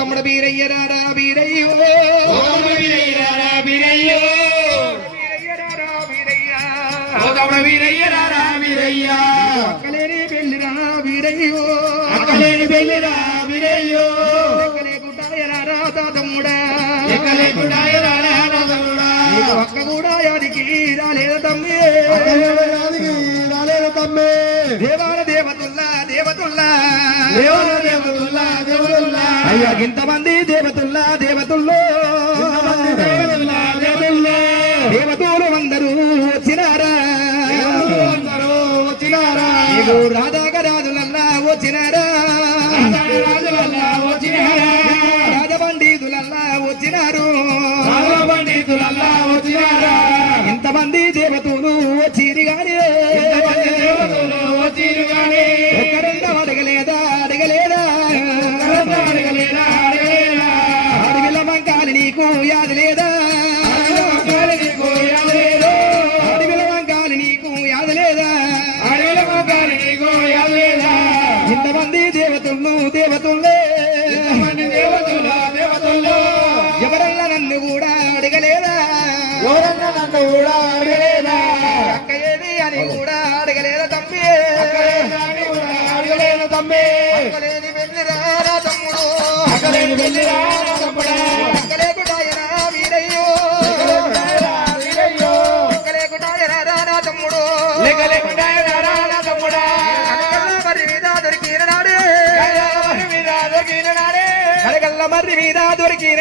తమ్ముడు బీరయ్య రారా బీరయ్యో తమ్ముడు బీరయ్య రారా బీరయ్యో తమ్ముడు బీరయ్య రారా బీరయ్యా అక్కలేని పెళ్ళిరా బీరయ్యో అక్కలేని పెళ్ళిరా బీరయ్యో ఎక్కలే గుడాయ రారా తమ్ముడా ఎక్కలే గుడాయ రాలేదు తమ్మే దేవాల ఇంతమంది దేవతుల్లా దేవతుల్లో. దేవతలు అందరూ వచ్చినారా? అందరూ వచ్చినారా? నీకు రాధాక రాజులల్లా వచ్చినారా? ఇంతమంది దేవతలు. దేవతుల్లే ఇంతమంది దేవతల ఎవరన్నా నన్ను కూడా అడగలేదా? ఎవరన్నా నన్ను కూడా అడగలేదా? అక్క ఏది అని కూడా అడగలేదా తమ్మి? అడగలేను తమ్మి? అక్కలేని వెళ్ళిరా తమ్ముడు. అక్కలేని వెళ్ళిరా నాడే కైలాస మీద దొరికిన